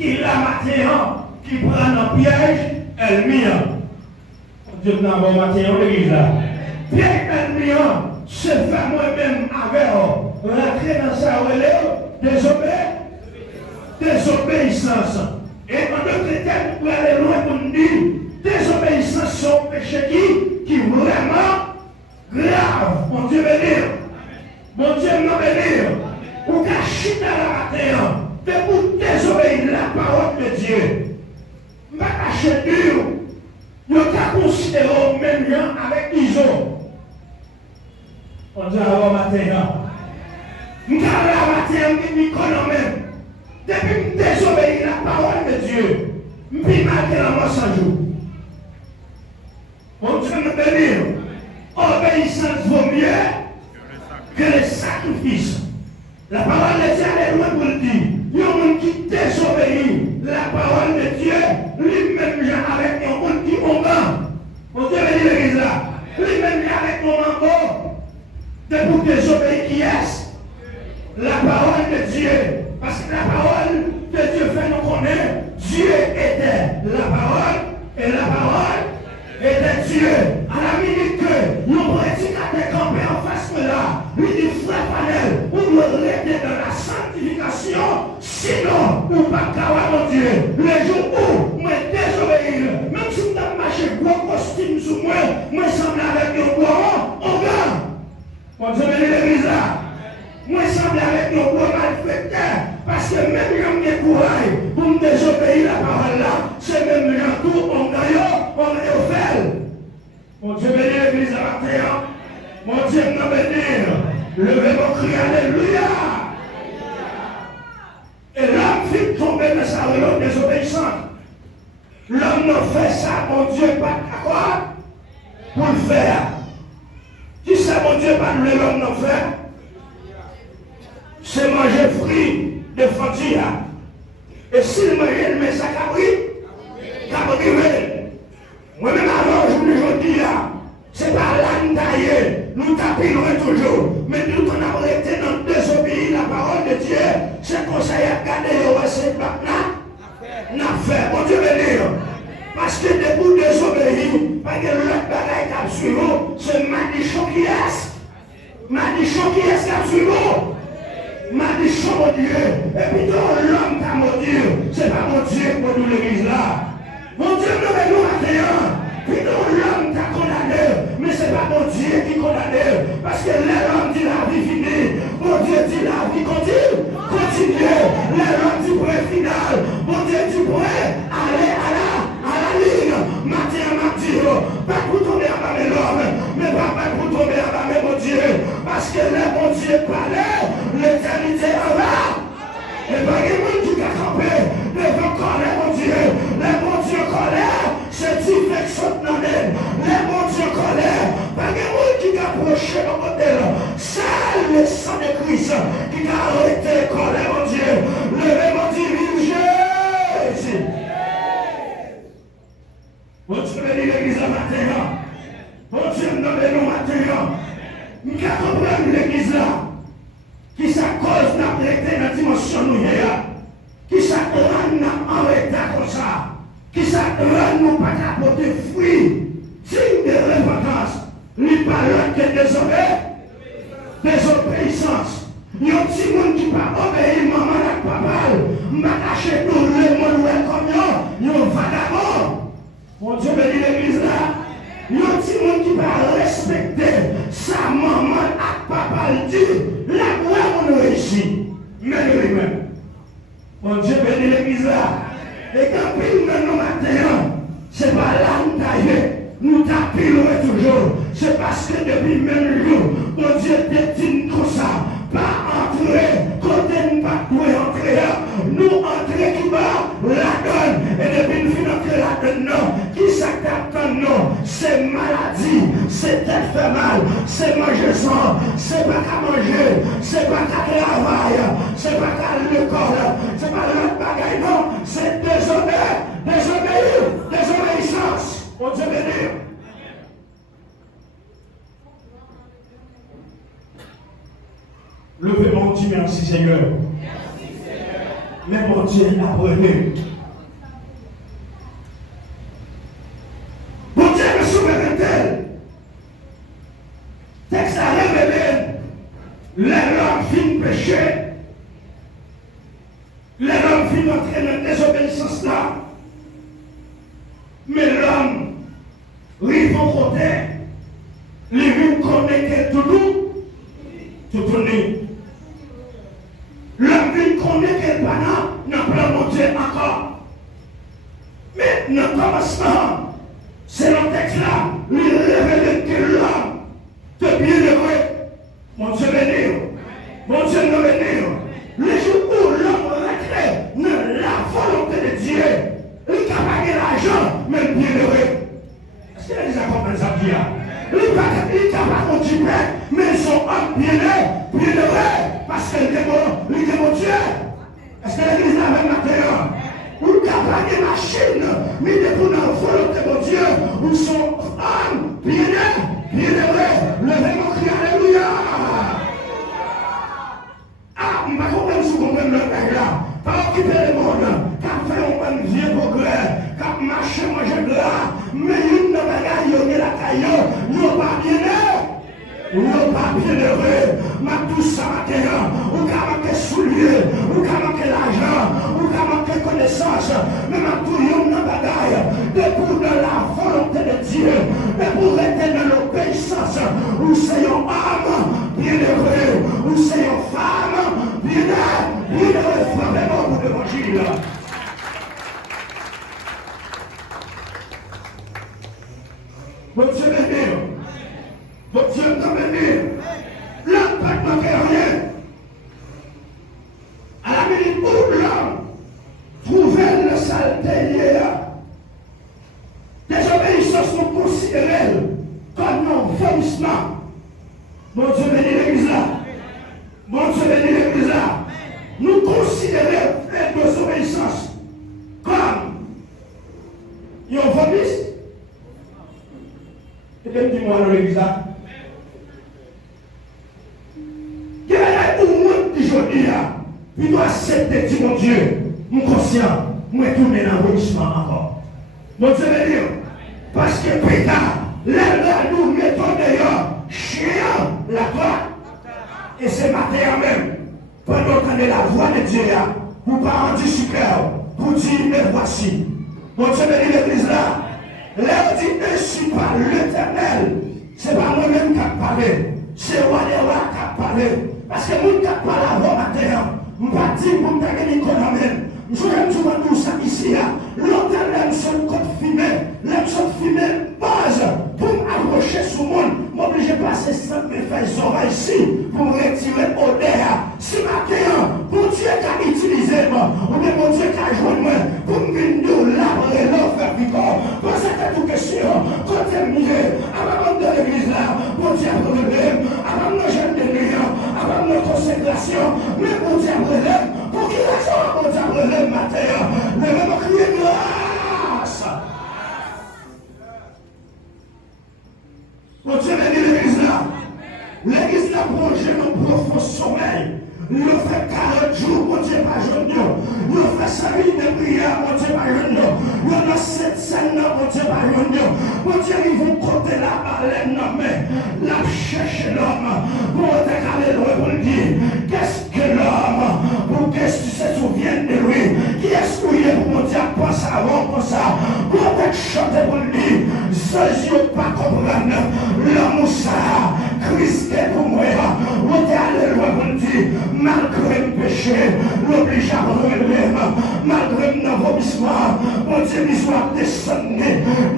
qui la matin, qui prend un piège, elle mire. Dieu n'a pas matin l'église là. Piège elle mire, se fait moi-même avec rentrer dans sa relève, désobéissance. Et en d'autres termes, pour aller loin pour nous dire, désobéissance sont péché qui vraiment grave. Mon Dieu bénir. Mon Dieu m'a bénir. Ou cacher dans la matin, de pour désobéir la parole de Dieu. M'a caché dur. Nous avons considéré au même lien avec Iso. On dit alors matin. Nous avons la matin, nous connaissons même. Depuis que nous désobéis la parole de Dieu, nous pouvons marquer la mort sans jour. Mon Dieu nous bénir. Obéissance vaut mieux que le sacrifice. La parole de Dieu est loin pour le dire. Il y a un monde qui désobéit la parole de Dieu, lui-même avec un monde qui combat. Mon Dieu bénit l'église là. Lui-même avec mon mambo. De pour désobéir qui est la parole de Dieu. Parce que la parole de Dieu fait nous connaître. Dieu était la parole et la parole était Dieu. À la minute que nous prédicateurs campés en face de là, lui dit frère Panel, vous me restez dans la sanctification, sinon vous pas cavoir mon Dieu. Le jour où moi désobéir, même si vous avez marché gros costume sur moi, moi semble avec nos bois, on va. Mon Dieu bénit l'église là. Moi semble avec nos bois malfaiteurs, parce que même quand j'ai courage pour me désobéir la parole là, c'est même gens tout on gagne, on est au fel. Mon Dieu bénit l'église à la terre. Mon Dieu nous bénir. Levez vos cris, alléluia. Et l'homme fit tomber dans sa relation désobéissante. L'homme ne fait ça, mon Dieu, pas d'accord pour le faire. Qui ça, mon Dieu, pas l'homme ne fait? C'est manger fruit de fantilla. Et s'il mange, mais ça cabri. Moi-même avant, je vous dis là, c'est pas l'âne taillé, nous tapons toujours. Mais nous, on a arrêté de désobéir la parole de Dieu, c'est qu'on s'est regardé, c'est pas n'a fait. Mon Dieu bénir. Parce que de vous désobéir, parce que l'autre bagaille qui a suivi, c'est Manichon qui est. Manichon qui est qui a suivi. Manichon, mon Dieu. Et puis l'homme qui a mon Dieu, c'est pas mon Dieu pour nous l'église là. Mon Dieu nous met nous maintenant. Puis l'homme t'a condamné, mais ce n'est pas mon Dieu qui condamne. Parce que l'homme dit la vie finie. Mon Dieu dit la vie continue. L'homme dit point final. Mon Dieu dit point aller à la ligne. Matin, pas pour tomber à bas l'homme, mais pas pour tomber à bas mon Dieu. Parce que le mon Dieu parlait, l'éternité en bas. Et pas les gens qui ont campé devant colère, mon Dieu. Les mon Dieu colère, c'est différent dans l'aile. Les mon Dieu colère, pas les gens qui ont approché dans mon modèle. Seul le sang de Christ qui a arrêté colère, mon Dieu. Levez mon Dieu, vive Jésus. Mon Dieu bénit l'église la matin. Mon Dieu nous bénit nous matin. Nous comprenons l'église là. Qui sa cause n'a pas été dans la dimension nous qui sa rend n'a arrêté comme ça, qui sa rend nous pas apporter fruit, digne de repentance, lui parle que désobéissance. Il y a un petit monde qui pas obéir maman et papa, m'a caché tout le monde comme il y a un vagabond. Mon Dieu bénit l'église là. Il y a un petit monde qui va respecter sa maman et papa dit. La gloire on réussit, mais lui-même. Mon Dieu bénit l'église là. Et quand nous nous matin, c'est pas là nous taillons, nous tapons toujours. C'est parce que depuis le même jour, mon Dieu détient comme ça. Pas entrer, côté nous pas pouvons entrer. Nous entrer qui va la donne. Et depuis nous finissons entrer la donne, non. Qui s'attaque non? C'est maladie, c'est tête fait mal, c'est manger sans, c'est pas qu'à manger, c'est pas qu'à travailler, c'est pas qu'à l'école, c'est pas l'autre bagaille, non. C'est désobéissance. On Dieu bénir. Levez mon Dieu, merci Seigneur. Mais mon Dieu a revenu. Mon Dieu me souveraineté. Texte a révélé. L'homme fin péché. L'homme fin entrer dans la désobéissance là. Mais l'homme, rive au côté, les rues connaissent tout tourné. L'homme vient connaître qu'elle n'a pas mon Dieu encore. Mais dans le commencement, c'est le texte là, il révèle que l'homme te bienheureux. Mon Dieu béni, mon Dieu nous béni. Le jour où l'homme recrée la volonté de Dieu, il est capable de l'argent, mais bienheureux. Est-ce qu'il a déjà compris ça, Pierre? Il est capable de Dieu, mais son homme bienheureux, parce qu'il est mon Dieu. Est-ce que l'église est la même matin? Ou capable de machine, mais de pour la volonté de Dieu, ou son homme bienheureux. Levez mon cri, alléluia. Ah, on va comprendre ce qu'on veut le faire là. Pas occuper le monde, car faire un bon vieux progrès, car marcher, manger de là, mais une de bagaille, il y a la caillou, il n'y a pas bien ou pas bienheureux, ma douce matin, ou qu'à manquer soulier, ou qu'à manquer l'argent, ou qu'à manquer connaissance, mais ma douce dans bagaille, de pour de la volonté de Dieu, de pour rester dans l'obéissance, ou c'est un homme bienheureux, ou c'est une femme bienheureux, vraiment pour l'évangile. Mon Dieu béni. Mon Dieu t'a béni. Là, pas de manquer rien. À la minute où l'homme trouvait le saleté lié, désobéissance sont considérées comme un vomissement. Mon Dieu béni l'église là. Mon Dieu béni l'église là. Nous considérons la désobéissance comme un vomissement. Quelqu'un dit-moi dans l'église là. Il doit accepter, dit mon Dieu, mon conscient, moi tourner dans le vomissement encore. Mon Dieu veut dire, parce que Péta, l'herbe nous mettons d'ailleurs, chien, la toi. Et c'est matin même, pendant qu'on est la voix de Dieu, vous pas en dire super, pour dire, me voici. Mon Dieu veut dire l'église là, l'herbe dit, ne suis pas l'Éternel. C'est pas moi-même qui a parlé, c'est roi des rois qui a parlé. Parce que nous qui a parlé avant matin, je ne vais pas dire pour me faire une économie. Je vais vous dire ça ici. L'autre l'aime son code fumé. L'aime son fumé base pour m'approcher sur le monde. Je suis obligé de passer 5 000 faire ici pour me retirer l'odeur. Ce matin, mon Dieu qui a utilisé moi, ou bien mon Dieu qui a joué moi, pour me venir de l'arbre et l'eau faire vivre. Pensez à toute question. Quand tu es mieux, avant de l'église là, mon Dieu a relevé, avant nos jeunes de nuit, avant nos consécrations, mais mon Dieu a relevé. Pour qui raison, mon Dieu a relevé le matin? Levez-moi crier grâce. Mon Dieu bénit l'église là. L'église là plongée dans un profond sommeil. Nous fait 40 jours, mon Dieu pas jeune. Nous fait 100 000 de prières, mon Dieu pas jeune. Nous avons 7 scènes, mon Dieu pas jeune. Mon Dieu, ils vont compter la baleine, mais la chercher l'homme. Pour te caler pour le dire. Qu'est-ce que l'homme? Pour qu'est-ce que tu se souviens de lui? Qui est-ce qu'il est pour mon Dieu pense avant comme ça? Pour te chanter pour le dire. Je ne pas comprendre. L'homme ça, Christ est pour moi. On est allé loin pour le dire. Malgré le péché, l'oblige à relever, malgré le vomissement, mon Dieu, l'histoire descendre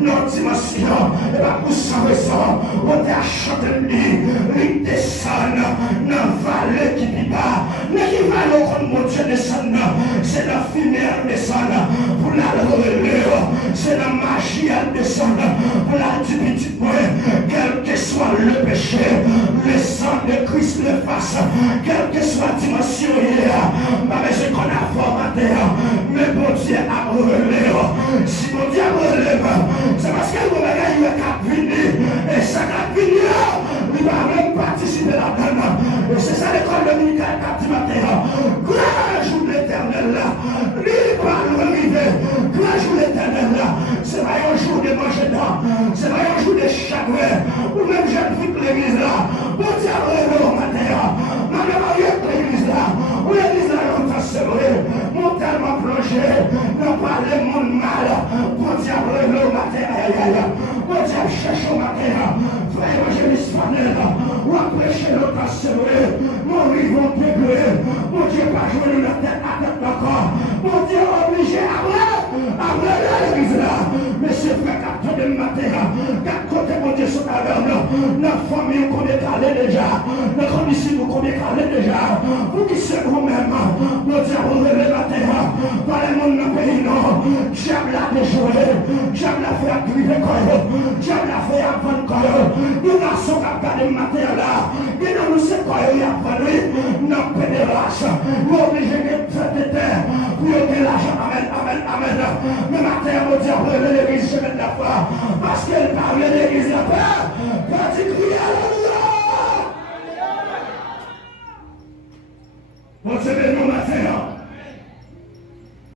notre dimension, et bien pour sa raison, on t'a chanté le lit, il descend dans la vallée qui vit pas, mais qui va le contre mon Dieu descendre, c'est la fumée descendre, pour la relever, c'est la magie à descendre, pour la petit point, quel que soit le péché, le sang de Christ le fasse, quel que soit la dimension hier, mais je connais la formaté, mais mon Dieu a relevé. Si mon Dieu a relevé, c'est parce que le bagage il a venir, et ça a venir, il va même participer là-dedans. Et c'est ça l'école dominicale qui a dit matin. Grand jour de l'éternel là, Grand jour l'éternel là, c'est pas un jour de manger dedans, c'est pas un jour de chagrin, ou même j'ai pris l'église là, bon Dieu, au matin, madame, il y a l'église là, où l'église là, on t'a semé, mon tellement plongé, non pas le monde mal, bon Dieu, au matin, bon Dieu, cherche au matin, frère évangéliste Fanel, ou après chez l'autre t'a semé, mon livre, mon peuple, mon Dieu, pas jouer la tête à tête encore, mon Dieu, obligé après l'église là, monsieur frère, quand de matin, quand côté mon Dieu sont à l'heure, notre famille, combien calé déjà, notre commission, combien calé déjà, vous qui c'est vous-même, mon Dieu, vous levez la terre, par le monde dans le pays, non, j'aime la déjouer, j'aime la faire crier, j'aime la faire apprendre, nous n'avons qu'à garder le matin là, et nous c'est quoi, il y a pas lui, notre pédération, nous obligés de traiter terre, pour que l'argent, amen, amen, amen, mais matin, mon Dieu, vous levez l'église, semaine la foi, parce qu'elle parle de l'église la paix, particulier, alléluia. Bon, c'est le matin,